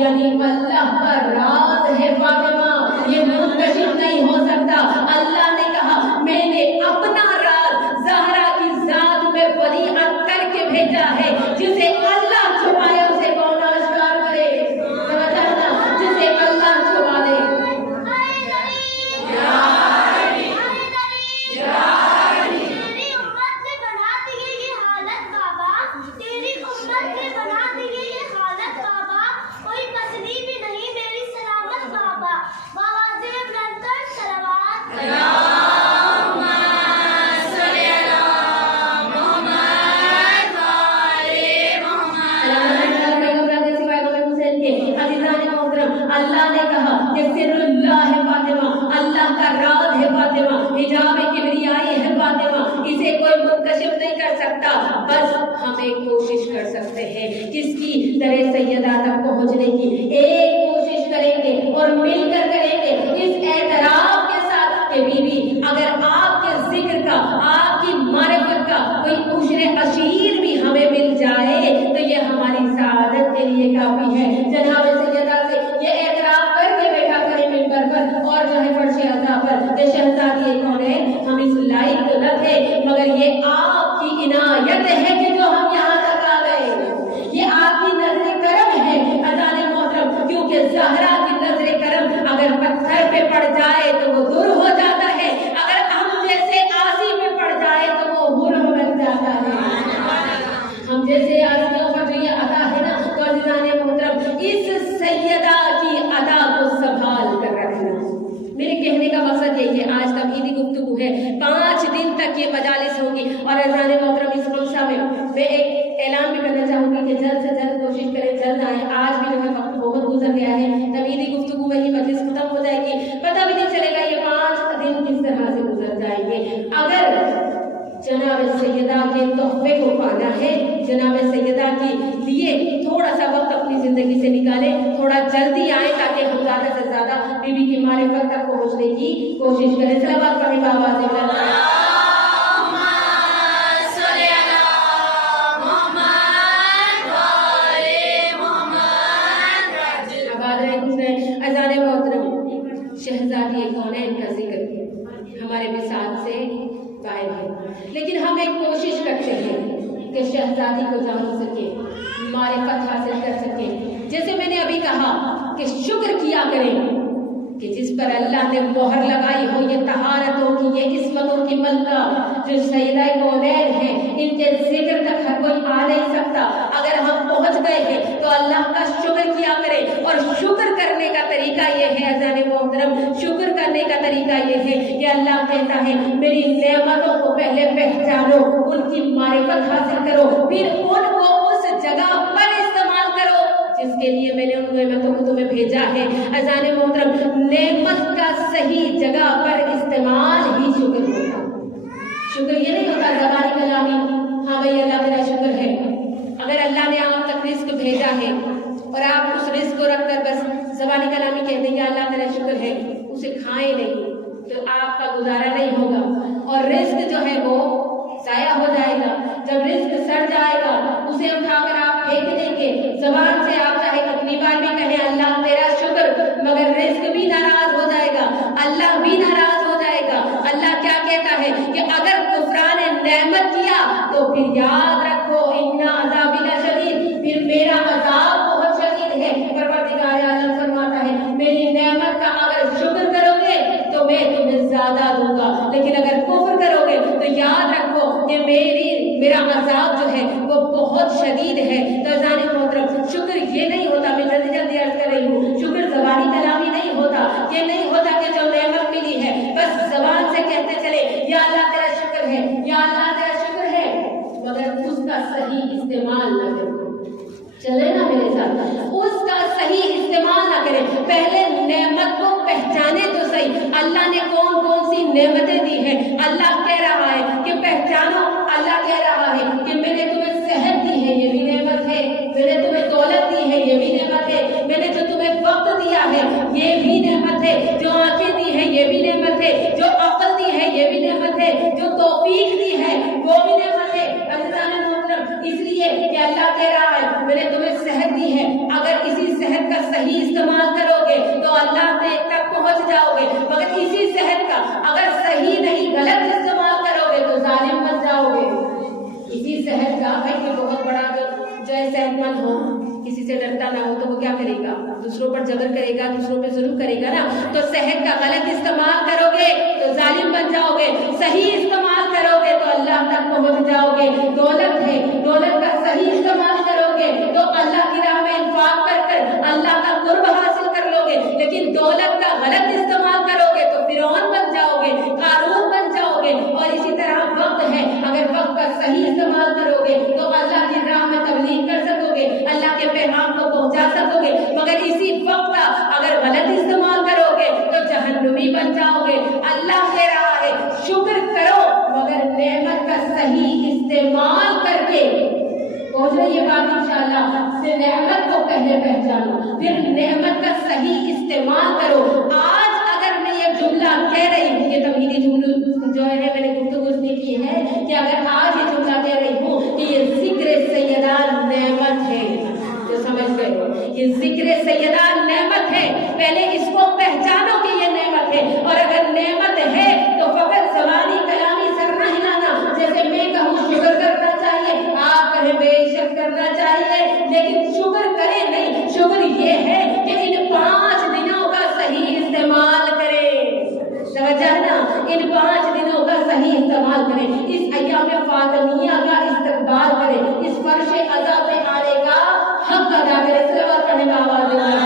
یعنی اللہ کا راز ہے فاطمہ، یہ منکشف نہیں ہو سکتا۔ اللہ نے کہا میں نے اپنا راز زہرا کی ذات میں ودیعت کر کے بھیجا ہے، جسے اللہ چھپائے اسے کون آشکار کرے؟ جسے اللہ چھپا دے۔ اللہ نے کہا کہ سر اللہ ہے فاطمہ، اللہ کا راز ہے فاطمہ، حجاب کبریائی ہے فاطمہ، اسے کوئی منکشف نہیں کر سکتا۔ بس ہم ایک کوشش کر سکتے ہیں کس کی؟ در سیدہ تک پہنچنے کی ایک کوشش کریں گے اور مل کر کریں گے، اس اعتراف کے ساتھ کہ بی بی اگر آپ کے ذکر کا، آپ کی معرفت کا کوئی عشر عشیر بھی ہمیں مل جائے تو یہ ہماری سعادت کے لیے کافی ہے۔ جناب سیدہ سے یہ اعتراف کر کے بیٹھا کریں ممبر پر اور جو ہے فرش عطا پر کہ شہزادی کونین ہم اس لائق تو نہ تھے، مگر یہ آپ کی عنایت ہے کہ جو ہم یہاں تک آ گئے، یہ آپ کی نظر کرم ہے اذان محترم، کیونکہ زہرا کی نظر کرم اگر پتھر پہ پڑ جائے تو وہ دور ہو جاتا ہے، اگر ہم جیسے آسی پہ پڑ جائے تو وہ حرم بن جاتا ہے۔ ہم جیسے آسیوں پر جو یہ عطا ہے نا، تو عزیزان محترم اس سیدہ کی عطا کو سنبھال کر رکھنا۔ میرے کہنے کا مقصد یہی ہے، آج تمہیدی گفتگو ہے، 5 دن تک یہ مجالس ہوگی، اور عزیزان محترم اس خلصہ میں ایک اعلان بھی کرنا چاہوں گی کہ جلد سے جلد کوشش کریں، جلد آئیں۔ آج بھی جو ہے وقت بہت گزر گیا ہے، تمہیدی گفتگو میں ہی مجلس ختم ہو جائے گی، پتہ بھی نہیں چلے گا یہ 5 دن کس طرح سے گزر جائیں گے۔ اگر جناب سیدہ کے تحفے کو پانا ہے، جناب سیدہ کے لیے تھوڑا سا وقت اپنی زندگی سے نکالیں، تھوڑا جلدی آئیں تاکہ ہم زیادہ سے زیادہ بی بی کی معرفت تک پہنچنے کی کوشش کریں۔ صلوات پڑھیں بآواز بلند۔ اذان محترم شہزادی کونین کا ذکر ہمارے وساط سے قائم ہے، لیکن ہم ایک کوشش کرتے ہیں کہ شہزادی کو جان سکے، معرفت حاصل کر سکے۔ جیسے میں نے ابھی کہا کہ شکر کیا کریں کہ جس پر اللہ نے مہر لگائی ہو، یہ طہارتوں کی، یہ عصمتوں کی ملکہ جو سیدہ کونین ہیں، ان کے ذکر تک ہر کوئی آ نہیں سکتا۔ اگر ہم پہنچ گئے ہیں تو اللہ کا شکر کیا کریں، اور شکر کرنے کا طریقہ یہ ہے عزیزان محترم، شکر کرنے کا طریقہ یہ ہے کہ اللہ کہتا ہے میری نعمتوں کو پہلے پہچانو، ان کی معرفت حاصل کرو، پھر ان کو اس جگہ پر استعمال کرو جس کے لیے میں نے ان نعمتوں کو تمہیں بھیجا ہے۔ عزیزان محترم، نعمت کا صحیح جگہ پر استعمال ہی شکر ہوتا۔ شکر یہ نہیں ہوتا زبانی کلامی، ہاں بھائی اللہ تیرا شکر ہے۔ اگر اللہ نے آپ تک رزق بھیجا ہے اور آپ اس رزق کو رکھ کر بس زبانی کلامی کہتے ہیں کہ اللہ تیرا شکر ہے، اسے کھائیں نہیں تو آپ کا گزارا نہیں ہوگا، اور رزق جو ہے وہ ضائع ہو جائے گا۔ جب رزق سڑ جائے گا اسے اٹھا کر آپ پھینک دیں گے، زبان سے آپ چاہے کتنی بار بھی کہیں اللہ تیرا شکر، مگر رزق بھی ناراض ہو جائے گا، اللہ بھی ناراض ہو جائے گا۔ اللہ کیا کہتا ہے کہ اگر کفران نعمت کیا تو پھر یاد رکھو ان عذابی لشدید، پھر میرا عذاب بہت شدید ہے۔ پروردگار عالم فرماتا ہے میری نعمت کا اگر شکر کرو گے تو میں تمہیں زیادہ دوں گا، لیکن اگر کفر کرو گے تو یاد رکھو کہ میرا عذاب جو ہے وہ بہت شدید ہے۔ تو عزیزان محترم، شکر یہ نہیں ہوتا، میں جلدی عرض کر رہی ہوں، شکر زبانی کلامی نہیں ہوتا، یہ نہیں ہوتا کہ جو نعمت ملی ہے بس زبان سے کہتے چلے یا اللہ تیرا شکر ہے، یا اللہ تیرا شکر ہے، مگر اس کا صحیح استعمال نہ کریں۔ چلے نا میرے ساتھ، اس کا صحیح استعمال نہ کریں۔ پہلے نعمت کو پہچانے تو صحیح، اللہ نے کون کون سی نعمتیں دی ہیں۔ اللہ کہہ رہا ہے کہ پہچانو، اللہ کہہ رہا ہے کہ میں نے تمہیں صحت دی ہے، یہ بھی نعمت ہے، میں نے تمہیں دولت دی ہے، یہ بھی نعمت ہے، میں نے جو تمہیں وقت دیا ہے یہ بھی نعمت ہے، جو آنکھیں دی ہے یہ بھی نعمت ہے، جو عقل دی ہے یہ بھی نعمت ہے، جو توفیق دی ہے وہ بھی نعمت ہے۔ عزیزان محترم، اس لیے کہ اللہ کہہ رہا ہے میں نے تمہیں صحت دی ہے، اگر اسی صحت کا صحیح استعمال کرو گے تو اللہ تک پہنچ جاؤ گے، مگر اسی صحت کا اگر صحیح نہیں غلط استعمال کرو گے تو ظالم بن جاؤ گے۔ اسی صحت کا بھائی کوئی بہت بڑا جو ہے صحت مند ہو، کسی سے ڈرتا نہ ہو تو وہ کیا کرے گا؟ دوسروں پر جبر کرے گا، دوسروں پہ ظلم کرے گا نا۔ تو صحت کا غلط استعمال کرو گے تو ظالم بن جاؤ گے، صحیح استعمال کرو گے تو اللہ تک پہنچ جاؤ گے۔ دولت ہے، دولت کا صحیح استعمال کرو گے تو اللہ کی راہ میں انفاق کر کر اللہ کا قرب حاصل کر لو گے، لیکن دولت کا غلط استعمال کرو گے تو فرعون بن جاؤ گے، قارون بن جاؤ گے۔ اور اسی طرح وقت ہے، اگر وقت کا صحیح استعمال کرو گے تو اللہ کی راہ میں تبلیغ کر سکو گے، اللہ کے پیغام کو پہنچا سکو گے، مگر اسی وقت کا اگر غلط استعمال کرو گے تو جہنمی بن جاؤ گے۔ اللہ کہہ رہا ہے شکر کرو مگر نعمت کا صحیح استعمال کر کے پہنچ رہی ہے بات انشاءاللہ سے نعمت کو پہلے پہچانو، پھر نعمت کا صحیح استعمال کرو۔ آج اگر میں یہ جملہ کہہ رہی ہوں، یہ تمہیدی جملہ جو ہے میں نے گفتگو اس نے کی ہے کہ اگر آج یہ جملہ کہہ رہی ہوں کہ یہ ذکر سیدہ نعمت ہے، جو سمجھ گئے ہو یہ ذکر سیدہ نعمت ہے، پہلے اس کو پہچانو کہ یہ نعمت ہے، اور اگر نعمت ہے تو فقط زبانی کلامی سر نہ ہلانا، جیسے میں کہوں شکر کرنا چاہیے، آپ کہیں بے شک کرنا چاہیے، لیکن شکر کریں نہیں، شکر یہ ہے کہ ان 5 دنوں کا صحیح استعمال کریں، توجہ نا، ان 5 دنوں کا صحیح استعمال کریں، اس ایام فاطمیہ کا استقبال کریں، اس فرش عزا پہ آنے کا حق ادا کریں۔ صلوات پڑھنے کا آواز ہے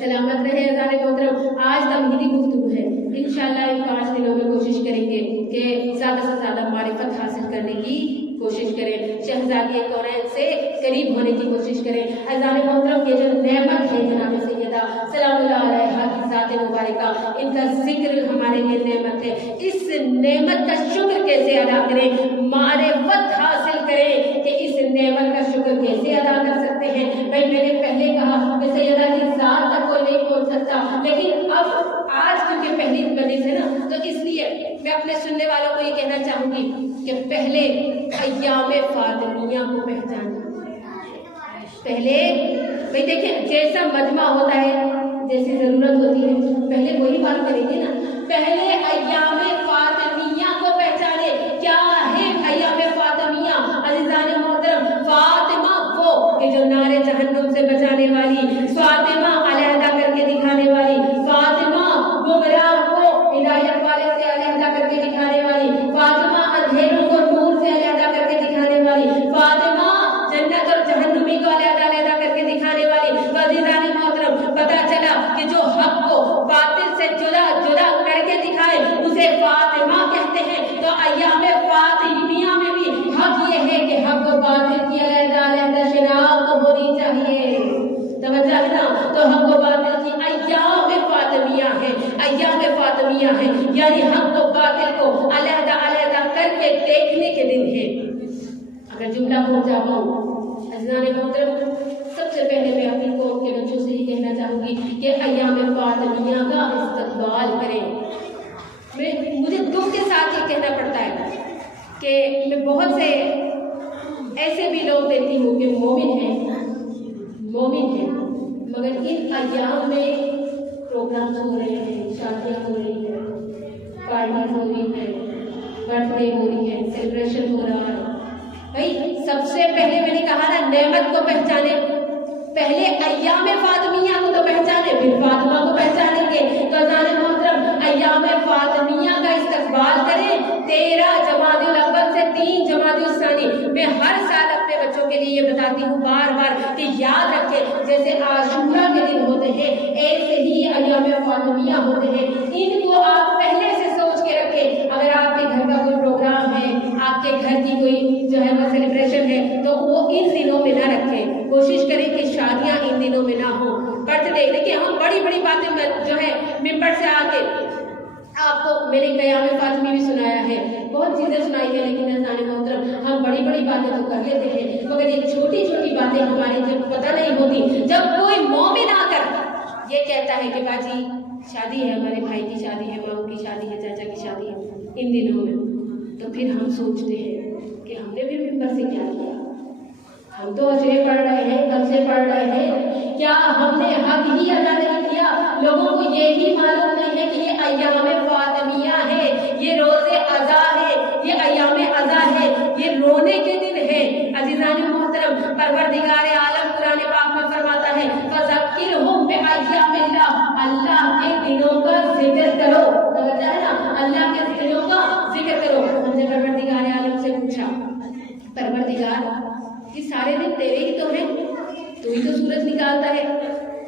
سلامت رہے اذان محترم۔ آج تمہیدی گفتگو ہے، انشاءاللہ ان 5 دنوں میں کوشش کریں گے کہ زیادہ سے زیادہ معرفت حاصل کرنے کی کوشش کریں، شہزادی کونین سے قریب ہونے کی کوشش کریں۔ اذان محترم یہ جو نعمت ہے جناب سیدہ سلام اللہ علیہا کی ذات مبارکہ، ان کا ذکر ہمارے لیے نعمت ہے، اس نعمت کا شکر کیسے ادا کریں، معرفت حاصل کریں کہ اس نعمت کا شکر کیسے ادا کر سکتے ہیں۔ بھائی میں نے پہلے کہا کہ سیدہ کی ذات تک کوئی نہیں پہنچ سکتا، لیکن اب آج کیونکہ پہلی مجلس ہے نا تو اس لیے میں اپنے سننے والوں کو یہ کہنا چاہوں گی کہ پہلے ایام فاطمیہ کو پہچانیں۔ پہلے بھائی دیکھیں جیسا مجمع ہوتا ہے، جیسی ضرورت ہوتی ہے، پہلے وہی بات کریں گے نا۔ پہلے ایام فاطمیہ کو پہچانے، کیا ہے ایام فاطمیہ؟ عزیزان محترم، فاطمہ وہ کہ جو نارے جہنم سے بچانے والی، فاطمہ علیحدہ کر کے دکھانے والی، فاطمہ گمراہ کو ہدایت والے سے علیحدہ کر کے دکھانے والی، فاطمہ اندھیروں کو نور سے علیحدہ کر کے دکھانے والی، فاطمہ جنت اور جہنمی کو علیحدہ کر کے دکھانے والی۔ تو عزیزان محترم پتہ چلا کہ جو حق کو باطل سے جدا کر کے دکھائے اسے فاطمہ کہتے ہیں۔ تو ایام فاطمیہ میں بھی حق یہ ہے کہ حق و باطل کی علیحدہ شناخت ہونی چاہیے، توجہ ہے نا۔ تو حق و باطل کی ایام فاطمیہ ہے، ایام فاطمیہ ہے، یعنی حق و باطل کو علیحدہ کر کے دیکھنے کے دن ہے۔ اگر جملہ پہنچا پاؤں عزیزان محترم، سب سے پہلے میں اپنی قوم کے بچوں سے یہ کہنا چاہوں گی کہ ایام فاطمیہ کا استقبال کریں۔ مجھے دکھ کے ساتھ یہ کہنا پڑتا ہے کہ میں بہت سے ایسے بھی لوگ دیکھتی ہوں کہ مومن ہیں مگر ان ایام میں پروگرامز ہو رہے ہیں، شادیاں ہو رہی ہیں، پارٹیز ہو رہی ہیں، برتھ ڈے ہو رہی ہے، سیلیبریشن ہو رہا ہے۔ بھائی سب سے پہلے میں نے کہا نا نعمت کو پہچانے، پہلے ایام فاطمیہ کو تو پہچانے، پھر فاطمہ کو پہچانیں گے۔ تو عزیزان محترم ایام فاطمیہ کا استقبال کریں 13 جمادی الاول سے 3 جمادی الثانی۔ میں ہر سال اپنے بچوں کے لیے یہ بتاتی ہوں بار بار کہ یاد رکھیں جیسے عاشورہ کے دن ہوتے ہیں ایسے ہی ایام فاطمیہ ہوتے ہیں، ان کو آپ پہلے سے سوچ کے رکھیں۔ اگر آپ کے گھر کا کوئی پروگرام ہے، آپ کے گھر کی کوئی جو ہے وہ سیلیبریشن ہے تو وہ ان دنوں میں نہ رکھیں، کوشش کریں کہ شادیاں ان دنوں میں نہ ہوں۔ برتھ ڈے دیکھیں ہم بڑی باتیں جو ہے ممبر سے آ کے آپ کو میں نے قیام فاطمی بھی سنایا ہے، بہت چیزیں سنائی ہیں، لیکن عزیزان محترم ہم بڑی باتیں تو کر لیتے ہیں، مگر یہ چھوٹی باتیں ہماری جب پتہ نہیں ہوتی، جب کوئی مومن آ کر یہ کہتا ہے کہ باجی شادی ہے، ہمارے بھائی کی شادی ہے، ماموں کی شادی ہے، چاچا کی شادی ہے ان دنوں میں، تو پھر ہم سوچتے ہیں کہ ہم نے بھی ممبر سے کیا کیا. ہم تو اجرے پڑھ رہے ہیں، کب سے پڑھ رہے ہیں، کیا ہم نے حق ہی ادا نہیں کیا؟ لوگوں کو یہی معلوم نہیں ہے کہ یہ ایام فاطمیہ ہے، یہ روز اضا ہے، یہ ایام اضا ہے، یہ رونے کے دن ہے. عزیزان محترم، پروردگار عالم قرآن پاک میں فرماتا ہے فذکرہم بایام اللہ، اللہ کے دنوں کا ذکر کرو. توجہ ہے نا، اللہ کے دنوں کا ذکر کرو. ہم نے پروردگار عالم سے پوچھا پروردگار یہ سارے دن تیرے ہی تو ہیں، تو ہی تو سورج نکالتا ہے،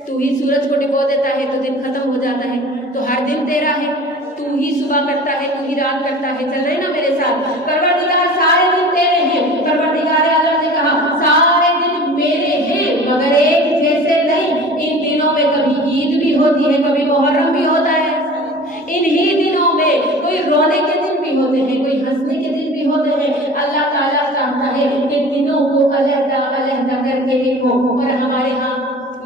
تو ہی سورج کو ڈبو دیتا ہے تو دن ختم ہو جاتا ہے، تو ہر دن تیرا ہے، تو ہی صبح کرتا ہے، تو ہی رات کرتا ہے. چل رہے نا میرے ساتھ؟ پروردگار سارے دن تیرے ہیں. پروردگار عالم نے کہا سارے دن میرے ہیں مگر ایک جیسے نہیں. ان دنوں میں کبھی عید بھی ہوتی ہے، کبھی محرم بھی ہوتا ہے. انہی دنوں میں کوئی رونے کے دن بھی ہوتے ہیں، کوئی ہنسنے کے دن بھی ہوتے ہیں. اللہ تعالیٰ چاہتا ہے کہ دنوں کو علیحدہ علیحدہ کر کے دیکھو. اور ہمارے ہاں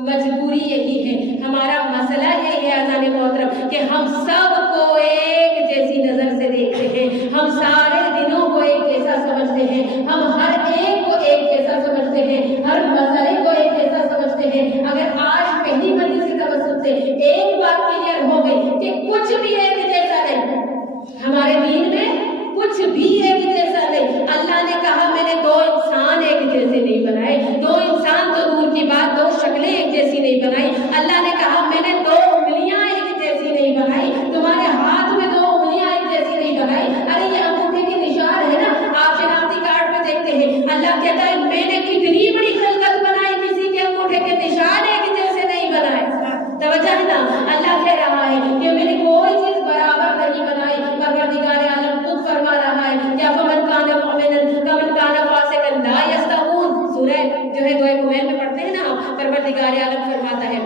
مجبوری یہی ہے، ہمارا مسئلہ یہی ہے عزیزان محترم کہ ہم سب کو ایک جیسی نظر سے دیکھتے ہیں، ہم سارے دنوں کو ایک جیسا سمجھتے ہیں، ہم ہر ایک کو ایک جیسا سمجھتے ہیں، ہر مسئلے کو ایک جیسا سمجھتے ہیں. اگر آج پہلی مجلس کے توسط سے ایک بات کلیئر ہو گئی کہ کچھ بھی ایک جیسا نہیں، ہمارے دین میں کچھ بھی ایک جیسا نہیں. اللہ نے کہا میں نے دو انسان ایک جیسے نہیں بنائے، دو انسان تو دور کی بات، دو شکلیں ایک جیسی نہیں بنائی. اللہ نے کہا میں نے دو انگلیاں ایک جیسی نہیں بنائی، تمہارے ہاتھ میں دو انگلیاں ایک جیسی نہیں بنائی. ارے یہ انگوٹھے کی نشان ہے نا، آپ شناختی کارڈ پہ دیکھتے ہیں. اللہ کہتا ہے میں نے کتنی بڑی خلقت بنائی، کسی کے انگوٹھے کے نشان ایک جیسے نہیں بنائے. توجہ ہے نا، اللہ کہہ رہا ہے کہ میں نے کوئی چیز برابر نہیں بنائی. پروردگار عالم خود فرما رہا ہے کیا فمن کان مؤمنا کمن کان فاسقا لا یستوون. سورہ جو ہے دوئے مومن میں پڑھتے ہیں نا، پروردگار عالم فرماتا ہے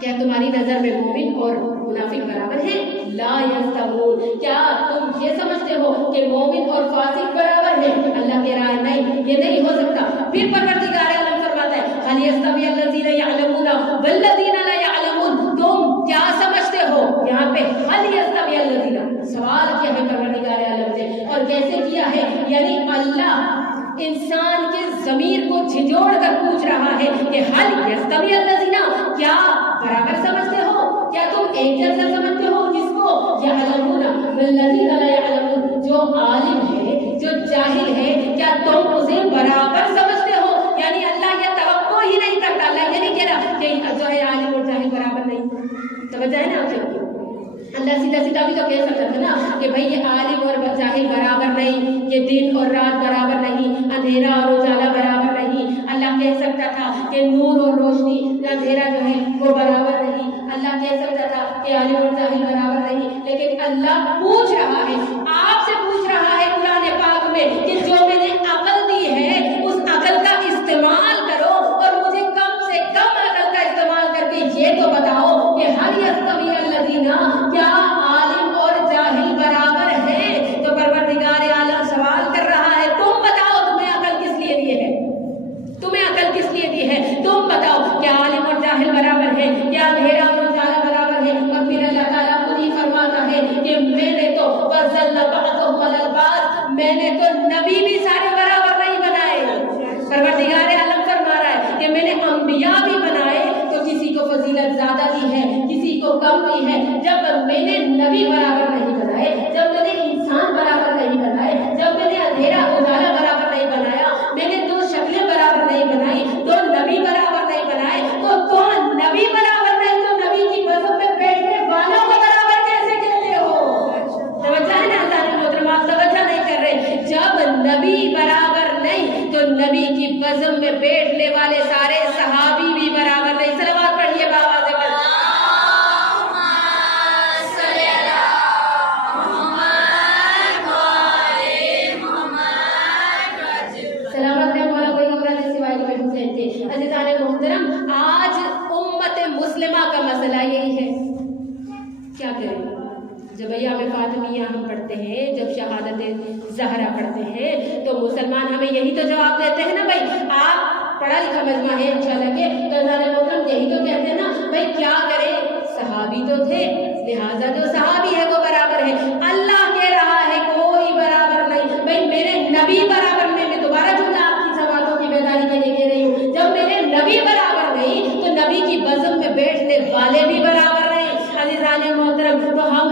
کیا تمہاری نظر میں مومن اور منافق برابر ہیں؟ لا یستوون. کیا تم یہ سمجھتے ہو کہ مومن اور فاسق برابر ہیں؟ اللہ کہہ رہا ہے نہیں، یہ نہیں ہو سکتا. پھر پروردگار عالم فرماتا ہے هل يستوي الذين يعلمون والذين لا يعلمون. تم کیا سمجھتے ہو؟ یہاں پہ هل يستوي الذين سوال کیا ہے پروردگار عالم سے، اور کیسے کیا ہے؟ یعنی اللہ انسان کے ضمیر کو جھنجھوڑ کر پوچھ رہا ہے کہ هل يستوي الذين، کیا برابر سمجھتے ہو؟ کیا تم ایک جیسا سمجھتے ہو؟ کس کو؟ يعلمون والذين لا يعلمون. جو عالم ہے، جو جاہل ہے، کیا تم اسے برابر سمجھتے ہو؟ یعنی اللہ یہ توقع ہی نہیں کرتا، اللہ یہ نہیں کہہ رہا کہ جو ہے عالم اور جاہل برابر نہیں. توجہ ہے نا آپ سب کو؟ اللہ سیدھا سیدھا بھی تو کہہ سکتا تھا نا کہ بھئی یہ عالم اور جاہل برابر نہیں، یہ دن اور رات برابر نہیں، اندھیرا اور اجالا برابر نہیں. اللہ کہہ سکتا تھا کہ نور اور روشنی، اندھیرا جو ہے وہ برابر نہیں. اللہ کہہ سکتا تھا کہ عالم اور جاہل برابر نہیں. لیکن اللہ پوچھ رہا ہے، آپ سے پوچھ رہا ہے قرآن پاک میں کہ جو میں نے عقل دی ہے اس عقل کا استعمال کرو، اور مجھے کم سے کم عقل کا استعمال کر کے یہ تو بتاؤ کہ هل يستوي الذين، کیا عالم اور جاہل برابر ہیں؟ تو پروردگار عالم سوال کر رہا ہے تم بتاؤ تمہیں عقل کس لیے دی ہے، تمہیں عقل کس لیے دی ہے؟ تم بتاؤ کیا عالم اور جاہل برابر ہے، کیا اندھیرا اور اجالا برابر ہے؟ اور پھر اللہ تعالیٰ خود ہی فرماتا ہے کہ میں نے تو فضلنا بعضهم على البعض، میں نے تو نبی بھی سارے برابر نہیں بنائے. پروردگار عالم فرما رہا ہے کہ میں نے انبیاء بھی بنائے تو کسی کو فضیلت زیادہ دی ہے، کسی کو کم دی ہے. جب میں نے نبی برابر نہیں بنائے، جب میں نے انسان برابر نہیں بنائے، جب میں نے اندھیرا اجالا برابر نہیں بنایا، میں نے دو شکلیں برابر نہیں بنائی، دو نبی برابر نہیں بنائے، تو نبی برابر نہیں تو نبی کی بزم میں بیٹھنے والوں کو برابر کیسے کہتے ہو؟ توجہ ہے نا اللہ نے محترم، آپ توجہ نہیں کر رہے. جب نبی برابر نہیں تو نبی کی بزم میں بیٹھنے والے سارے صحابی بھی برابر نہیں. صلوات پڑھیے بابا سے بڑھ. سلامت رہے مولا، کوئی کمرہ نہیں سوائے امام حسین کے. عزیزان محترم، آج امت مسلمہ کا مسئلہ یہی ہے. کیا کریں؟ جب ایام فاطمیہ ہم پڑھتے ہیں، جب شہادت زہرا پڑھتے ہیں، تو مسلمان ہمیں یہی تو جواب دیتے ہیں نا بھائی آپ پڑھا لکھا مجمع ہے انشاءاللہ کے، تو عزیزان محترم یہی تو کہتے ہیں نا بھائی کیا کریں، صحابی تو تھے لہٰذا جو صحابی ہے وہ برابر ہے. اللہ کہہ رہا ہے کوئی برابر نہیں.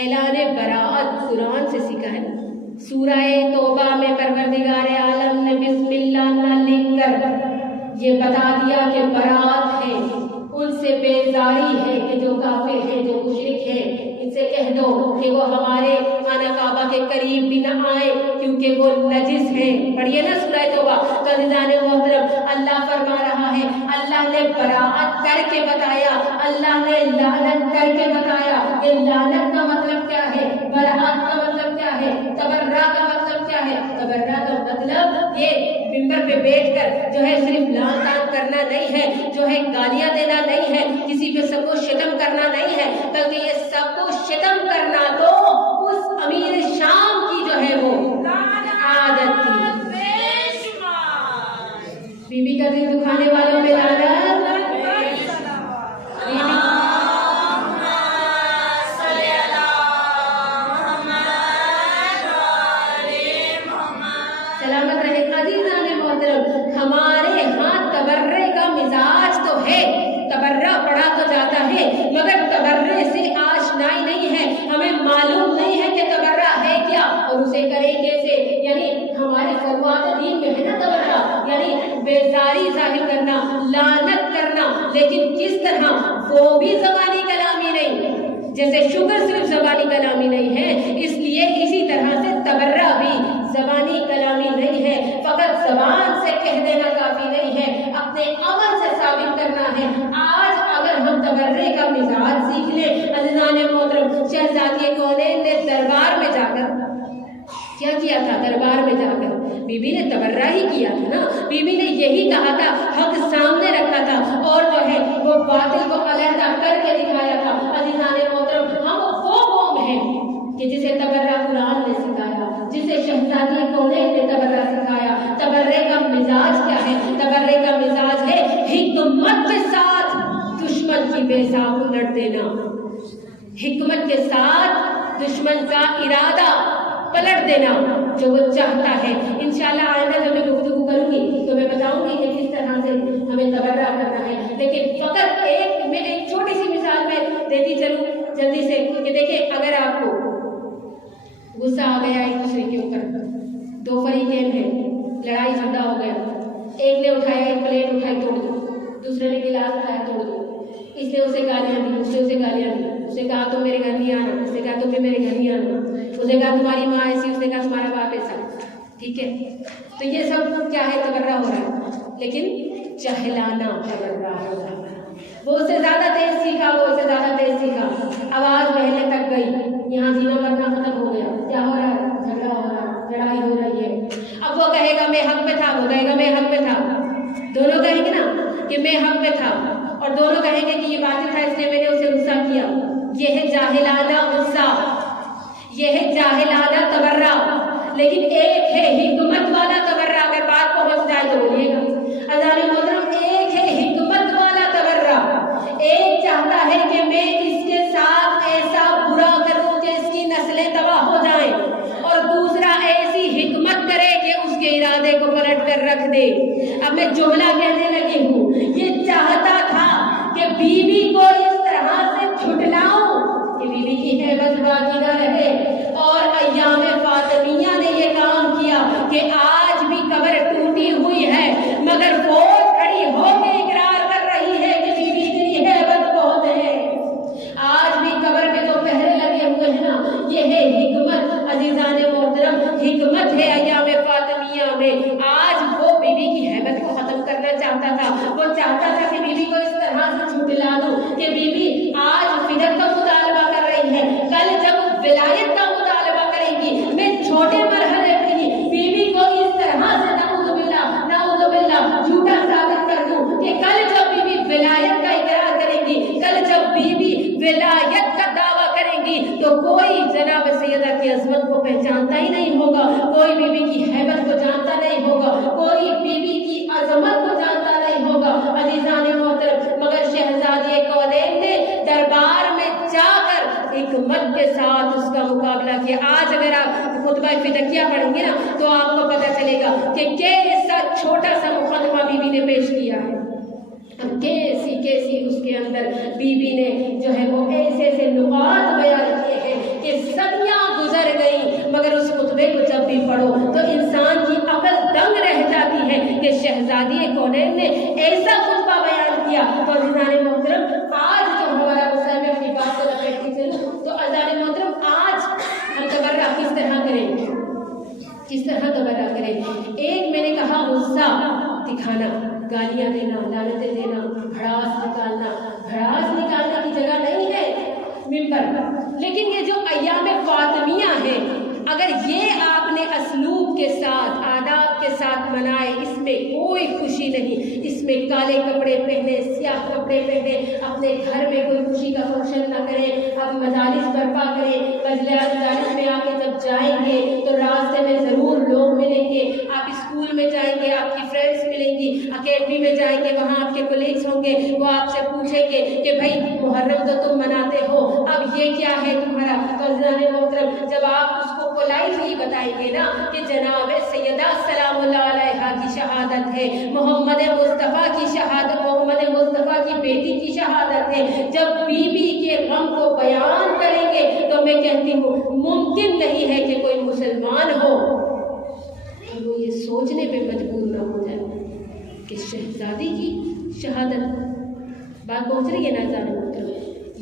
اعلان براءت قرآن سے سیکھا ہے. سورہ توبہ میں پروردگار عالم نے بسم اللہ نہ لکھ کر یہ بتا دیا کہ براءت ہے، ان سے بیزاری ہے کہ جو کافر ہیں، جو مشرک ہیں، ان سے کہہ دو کہ وہ ہمارے خانہ کعبہ کے قریب بھی نہ آئے کیونکہ وہ نجس ہیں. پڑھیے نا سورہ توبہ. تو عزیزان محترم اللہ فرما رہا ہے، اللہ نے براءت کر کے بتایا، اللہ نے لعنت کر کے بتایا. یہ لعنت کا مطلب کیا ہے، براءت کا مطلب کیا ہے، تبرہ کا مطلب کیا ہے. تبرہ کا مطلب یہ منبر پہ بیٹھ کر جو ہے صرف لعن طعن کرنا نہیں ہے، جو ہے گالیاں دینا نہیں ہے، کسی پہ سب کو شتم کرنا نہیں ہے، بلکہ یہ سب کو شتم کرنا تو اس امیر شام کی جو ہے وہ عادت تھی. بی بی کا دل دکھانے والوں میں لعنت. سلامت رہے. عزیزان محترم ہمارے ہاں تبرے کا مزاج تو ہے، تبرہ پڑھا تو جاتا ہے مگر تبرے سے آشنائی نہیں ہے، ہمیں معلوم نہیں ہے کہ تبرہ ہے کیا اور اسے کریں کیسے. یعنی ہمارے فروعات دین میں ہے نا تبرہ، یعنی بیزاری ظاہر کرنا، لعنت کرنا، لیکن کس طرح، وہ بھی زبانی کلامی نہیں. جیسے شکر صرف زبانی کلامی نہیں ہے، اس لیے اسی طرح سے تبرہ بھی زبانی کلامی نہیں ہے. فقط زبان سے کہہ دینا کافی نہیں ہے، اپنے عمل سے ثابت کرنا ہے. آج اگر ہم تبرے کا مزاج سیکھ لیں عزیزان محترم، شہزادی کونین نے دربار میں جا کر کیا کیا تھا؟ دربار میں جا کر بی بی نے تبرہ ہی کیا تھا نا. بی بی نے یہی کہا تھا، حق سامنے رکھا تھا اور جو ہے وہ باطل کو علیحدہ کر کے دکھایا تھا. عزیزان محترم ہم وہ قوم ہیں کہ جسے تبرہ قرآن نے سکھایا، جسے شہزادی کونین نے تبرہ سکھایا. تبرے کا مزاج کیا ہے؟ تبرے کا مزاج ہے حکمت کے ساتھ دشمن کی بیزاب الٹ دینا، حکمت کے ساتھ دشمن کا ارادہ پلٹ دینا جو وہ چاہتا ہے. انشاءاللہ آئندہ جب میں گفتگو کروں گی تو میں بتاؤں گی کہ کس طرح سے ہمیں تبرہ کرنا ہے. لیکن فقط میں ایک چھوٹی سی مثال میں دیتی چلوں جلدی سے کہ دیکھیں، اگر آپ کو غصہ آ گیا ایک دوسرے کے اوپر، دو فریقین ہیں، لڑائی جھگڑا ہو گیا، ایک نے اٹھایا ایک پلیٹ اٹھائی توڑ دی، دوسرے نے گلاس اٹھایا توڑ دی، اس نے اسے گالیاں دی، اس نے اسے گالیاں دی، اس نے کہا تم میرے گھر نہیں آنا، اس نے کہا تم میرے گھر نہیں آنا، اس نے کہا تمہاری ماں ایسی، اس نے کہا تمہارا باپ ایسا. ٹھیک ہے، تو یہ سب کیا ہے؟ تبرہ ہو رہا ہے، لیکن جہلانہ تبرہ ہو رہا ہے. وہ اس سے زیادہ تیز سیکھا، وہ اس سے زیادہ تیز سیکھا، آواز بہلنے تک گئی، یہاں جینا مرنا ختم ہو گیا. کیا ہو رہا ہے؟ جھگڑا ہو رہا ہے، لڑائی ہو رہی ہے. اب وہ کہے گا میں حق میں تھا، وہ کہے گا میں حق میں تھا. دونوں کہیں گے نا کہ میں حق میں تھا، اور دونوں کہیں گے کہ یہ باطل تھا اس لیے میں نے اسے غصہ کیا. یہ ہے جاہلانہ غصہ، یہ ہے جاہلانہ تبرہ. لیکن ایک ہے حکمت والا تبرہ. اگر بات پہنچ جائے تو بولیے گا. عزیزان محترم ایک ہے حکمت والا تبرہ. ایک چاہتا ہے کہ میں اس کے ساتھ ایسا برا کروں کہ اس کی نسلیں تباہ ہو جائیں، اور دوسرا ایسی حکمت کرے کہ اس کے ارادے کو پلٹ کر رکھ دے. اب میں جملہ کہنے لگی ہوں، یہ چاہتا تھا کہ بیوی کو اس طرح سے جھٹلاؤں کہ بیوی کی ہیبت باقی نہ رہے، اور ایام فاطمیہ نے یہ کام کیا کہ آج بھی قبر ٹوٹی ہوئی ہے مگر فوج کھڑی ہو کے اقرار کر رہی ہے کہ بیوی تیری ہیبت بہت ہے. آج بھی قبر کے جو پہرے لگے ہوئے ہیں نا، یہ ہے حکمت. عزیزان محترم حکمت ہے ایام فاطمیہ میں. آج وہ بیوی کی ہیبت کو ختم کرنا چاہتا تھا. وہ چاہتا تھا کہ بیوی کو اس طرح سے جھٹلا دوں کہ بیوی آج فدیت کا مطالبہ کر رہی ہے، کل جب ولایت کا مطالبہ کرے گی میں چھوٹے مرحلے پہ ہی بیوی کو اس طرح سے نعوذ باللہ جھوٹا ثابت کر دوں کہ کل جب بیوی ولایت کا اقرار کرے گی، کل جب بیوی ولایت کا دعویٰ کریں گی تو کوئی جناب سیدہ کی عظمت کو پہچانتا ہی نہیں ہوگا، کوئی بیوی کی ہیبت کو جانتا نہیں ہوگا، کوئی بیوی کی عظمت کو جانتا نہیں ہوگا. عزیزان محترم مگر شہزادی کونین نے دربار میں جا کر حکمت کے ساتھ اس کا مقابلہ کیا. آج اگر آپ خطبہ فدکیہ پڑھیں گے نا تو آپ کو پتہ چلے گا کہ کیسا چھوٹا سا مقدمہ بیوی نے پیش کیا ہے، کیسی اس کے اندر بیوی نے جو ہے وہ ایسے نکات بیان کیے ہیں کہ کہ صدیاں گزر گئی مگر اس خطبے کو جب بھی پڑھو تو انسان کی عقل دنگ رہ جاتی ہے کہ شہزادی کونین نے ایسا خطبہ بیان کیا۔ تو عزیزان محترم آج جو ہمارا مسئلہ میں اپنی بات کو لپیٹتی چلوں تو عزیزان محترم آج ہم تبرع کس طرح کریں، کس طرح تبرع کریں؟ ایک میں نے کہا غصہ دکھانا، گالیاں دینا، لعنتیں دینا، بھڑاس نکالنے کی جگہ نہیں ہے ممبر، لیکن یہ جو ایام فاطمیہ ہیں اگر یہ آپ نے اسلوب کے ساتھ آداب کے ساتھ منائے، اس میں کوئی خوشی نہیں، اس میں کالے کپڑے پہنے، سیاہ کپڑے پہنے، اپنے گھر میں کوئی خوشی کا فنکشن نہ کریں، آپ مجالس برپا کریں، مجالس میں آ کے جب جائیں گے تو راستے میں ضرور لوگ ملیں گے، آپ اسکول میں جائیں گے آپ کی فرینڈس ملیں گی، اکیڈمی میں جائیں گے وہاں آپ کے کولیگس ہوں گے، وہ آپ سے پوچھیں گے کہ بھائی محرم تو تم مناتے ہو، اب یہ کیا ہے تمہارا؟ تو عزیزان محترم جب آپ اس کو پولائٹلی بتائیں گے نا کہ جناب سیدہ سلام اللہ علیہا کی شہادت ہے، محمد مصطفیٰ کی شہادت، محمد مصطفیٰ کی بیٹی کی شہادت ہے، جب بی بی کے غم کو بیان کریں گے تو میں کہتی ہوں ممکن نہیں ہے کہ کوئی مسلمان ہو وہ یہ سوچنے پہ مجبور نہ ہو جائے کہ شہزادی کی شہادت، بات پہنچ رہی ہے نا عزیزان محترم؟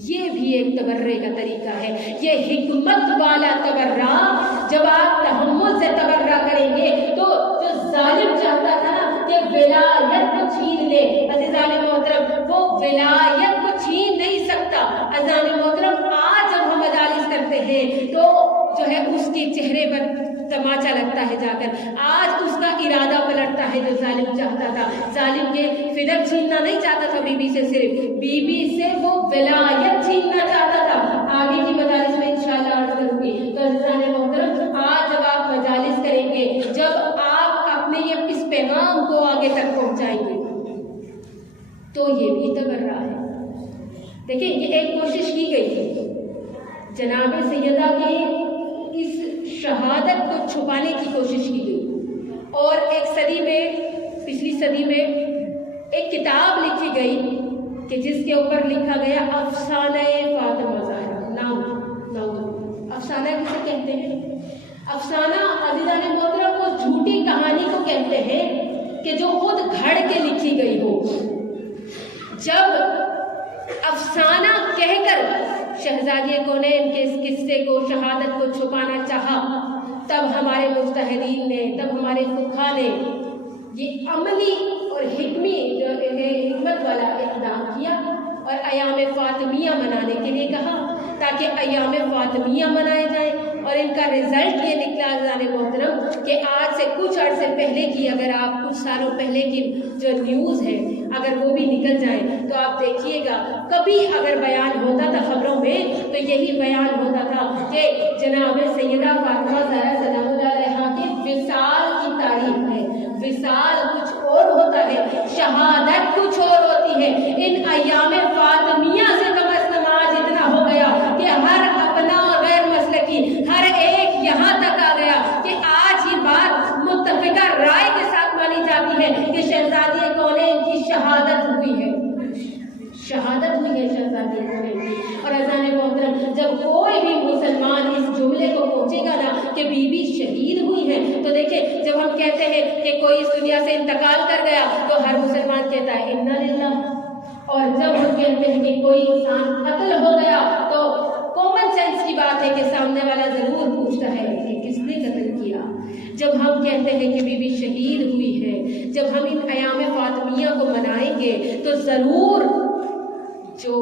یہ بھی ایک تبرع کا طریقہ ہے، یہ حکمت والا تبرع۔ جب آپ تحمل سے تبرع کریں گے تو جو ظالم چاہتا تھا نا کہ ولایت کو چھین لے، عزیزان محترم وہ ولایت کو چھین نہیں سکتا۔ عزیزان محترم آج جب ہم مجالس کرتے ہیں تو جو ہے اس کے چہرے پر تماچا لگتا ہے جا کر، آج اس کا ارادہ پلٹتا ہے جو ظالم چاہتا تھا۔ ظالم کے فدر چھیننا نہیں چاہتا تھا بی بی سے، صرف بی بی سے وہ ولایت چھیننا چاہتا تھا۔ آگے کی مجالس میں انشاءاللہ عرض کروں گی۔ تو عزیزان محترم آج جب آپ مجالس کریں گے، جب آپ اپنے اس پیغام کو آگے تک پہنچائیں گے تو یہ بھی تبرع ہے۔ دیکھیں یہ ایک کوشش کی گئی ہے جناب سیدہ کی اس شہادت کو چھپانے کی کوشش کی گئی، اور ایک صدی میں، پچھلی صدی میں ایک کتاب لکھی گئی کہ جس کے اوپر لکھا گیا افسانہ فاطمہ زہرا۔ نام افسانہ کسے کہتے ہیں؟ افسانہ عزیزان محترم وہ جھوٹی کہانی کو کہتے ہیں کہ جو خود گھڑ کے لکھی گئی ہو۔ جب افسانہ کہہ کر شہزادی کونین کے اس قصے کو، شہادت کو چھپانا چاہا، تب ہمارے مجتہدین نے، تب ہمارے فقہا نے یہ عملی اور حکمت والا اقدام کیا اور ایام فاطمیہ منانے کے لیے کہا تاکہ ایام فاطمیہ منائے جائیں۔ اور ان کا رزلٹ یہ نکلا عزیزان محترم کہ آج سے کچھ عرصے پہلے کی، اگر آپ کچھ سالوں پہلے کی جو نیوز ہے اگر وہ بھی نکل جائیں تو آپ دیکھیے گا کبھی اگر بیان ہوتا تھا خبروں میں تو یہی بیان ہوتا تھا کہ جناب سیدہ فاطمہ زہرا سلام اللہ علیہا کے وصال کی تاریخ ہے۔ وصال کچھ اور ہوتا ہے، شہادت کچھ اور ہوتی ہے۔ ان ایام فاطمیہ سے کم از کم آج اتنا ہو گیا کہ ہر اپنا اور غیر مسلکی ہر ایک یہاں تک آ گیا کہ آج یہ بات متفقہ رائے کے ساتھ مانی جاتی ہے کہ شہزادی کونین کی شہادت ہوئی ہے، شہادت ہوئی ہے شہزادی کونین کی۔ اور عزیزان محترم جب کوئی بھی مسلمان اس جملے کو پہنچے گا نا کہ بی بی شہید ہوئی ہے، تو دیکھیں جب ہم کہتے ہیں کہ کوئی اس دنیا سے انتقال کر گیا تو ہر مسلمان کہتا ہے انا للہ، اور جب ہم کہتے ہیں کہ کوئی انسان قتل ہو گیا تو کامن سینس کی بات ہے کہ سامنے والا ضرور پوچھتا ہے کہ کس نے قتل کیا۔ جب ہم کہتے ہیں کہ بی بی شہید ہوئی ہے، جب ہم ان ایام فاطمیہ کو منائیں گے تو ضرور جو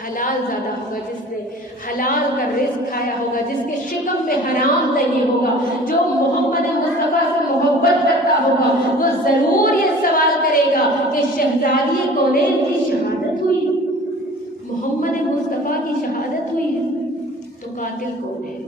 حلال زادہ ہوگا، جس نے حلال کا رزق کھایا ہوگا، جس کے شکم میں حرام نہیں ہوگا، جو محمد مصطفیٰ سے محبت کرتا ہوگا، وہ ضرور یہ سوال کرے گا کہ شہزادی کونین کی شہادت ہوئی ہے، محمد مصطفیٰ کی شہادت ہوئی ہے، تو قاتل کون ہے؟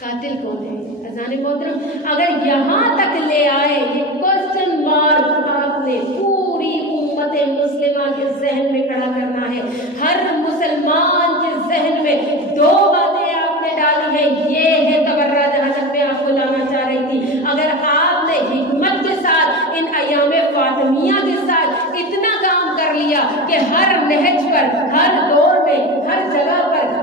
قاتل کون ہے؟ عزیزان محترم اگر یہاں تک لے آئے یہ کوسچن مارک آپ نے پوری امت مسلمہ کے ذہن میں کھڑا کرنا ہے، ہر مسلمان کے ذہن میں دو باتیں آپ نے ڈالی ہیں، یہ ہے تبرع جہاں تک میں آپ کو لانا چاہ رہی تھی۔ اگر آپ نے حکمت کے ساتھ ان ایام فاطمیہ کے ساتھ اتنا کام کر لیا کہ ہر نہج پر، ہر دور میں، ہر جگہ پر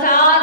7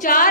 4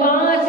5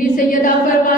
بی بی سیدہ فرما